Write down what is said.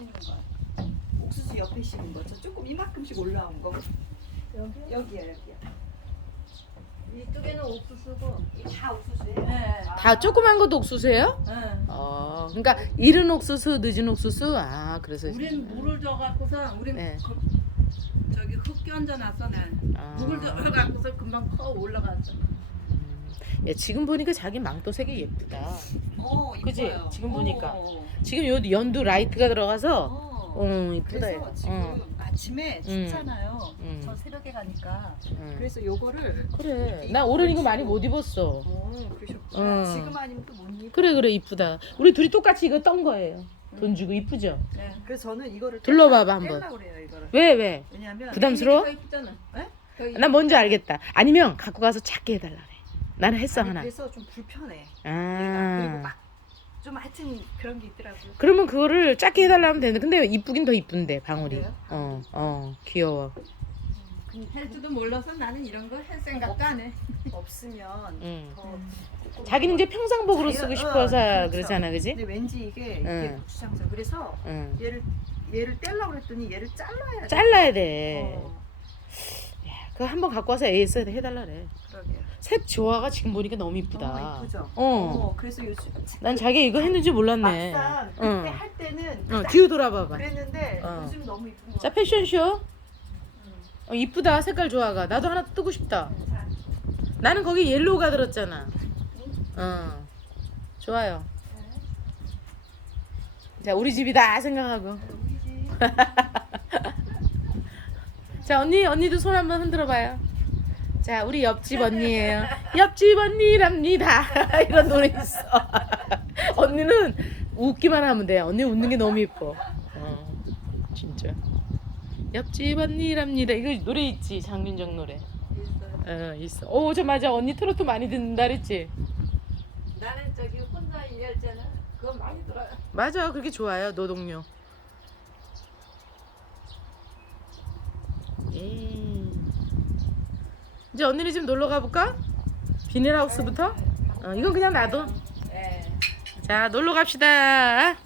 심은 거. 옥수수 옆에 심은 거. 저 조금 이만큼씩 올라온 거. 여기 여기야 여기야. 이쪽에는 옥수수고 이게 다 옥수수예요? 네. 다 조그만 것도 옥수수예요? 응. 어, 그러니까 이른 옥수수, 늦은 옥수수. 아, 그래서 우린 물을 줘 갖고서 우린 네. 그, 저기 흙 끼얹어 놨어 난. 아. 물을 줘 갖고서 금방 커 올라갔어. 야, 지금 보니까 자기 망토색이 예쁘다. 어, 그지? 이뻐요. 지금 보니까. 어, 지금 요 연두 라이트가 들어가서 어. 어, 이쁘다. 그래서. 지금 어. 아침에 춥잖아요. 음. 저 새벽에 가니까. 응. 그래서 요거를 그래. 나 올해 이거 많이 못 입었어. 어, 그러셨구나. 어. 지금 아니면 또 못 입어. 그래 그래 이쁘다. 우리 둘이 똑같이 이거 떤 거예요. 돈 주고 이쁘죠? 네. 그래서 저는 이거를 둘러봐봐, 한번. 떼려고 그래요, 이거를. 왜 왜? 왜냐면 부담스러워? 이쁘- 나 뭔지 알겠다. 아니면 갖고 가서 작게 해달라. 나는 했어 아니, 하나. 그래서 좀 불편해. 얘가. 그리고 아. 막 좀 하여튼 그런 게 있더라고요. 그러면 그거를 작게 해달라 하면 되는데 근데 이쁘긴 더 이쁜데 방울이. 그래요? 어, 어, 귀여워. 할 줄도 몰라서 나는 이런 거 할 생각도 안 해. 없으면 응. 더 자기는 더 이제 평상복으로 자유- 쓰고 어, 싶어서 그렇죠. 그러잖아, 그지? 근데 왠지 이게 이게 응. 고추장사 그래서 응. 얘를 얘를 떼려고 그랬더니 얘를 잘라야 돼. 잘라야 돼. 어, 야, 그거 한번 갖고 와서 AS 해달라 그래. 그러게요. 색 조화가 지금 보니까 너무 이쁘다. 어, 이쁘죠. 어. 어, 그래서 요즘 난 자기 이거 했는지 몰랐네. 막상 그때 응. 할 때는 어, 딱 뒤로 돌아봐봐. 그랬는데 어. 요즘 너무 이쁜 거. 자, 패션쇼. 어, 이쁘다. 색깔 조화가. 나도 하나 뜨고 싶다. 자, 나는 거기 옐로우가 들었잖아. 어. 좋아요. 자, 우리 집이다 생각하고. 우리 집. 자, 언니, 언니도 손 한번 흔들어 봐요. 자, 우리 옆집 언니예요. 옆집 언니랍니다. 이런 노래 있어. 언니는 웃기만 하면 돼. 언니 웃는 게 너무 이뻐. 어, 진짜. 옆집 언니랍니다. 이거 노래 있지, 장윤정 노래. 있어요. 어, 있어. 오, 저 맞아. 언니 트로트 많이 듣는다 그랬지? 나는 저기 혼자 일할 때는 그거 많이 들어요. 맞아. 그렇게 좋아요. 노동요. 예. 이제 언니네 집 놀러 가볼까? 비닐하우스부터? 어, 이건 그냥 놔둬. 네. 자, 놀러 갑시다.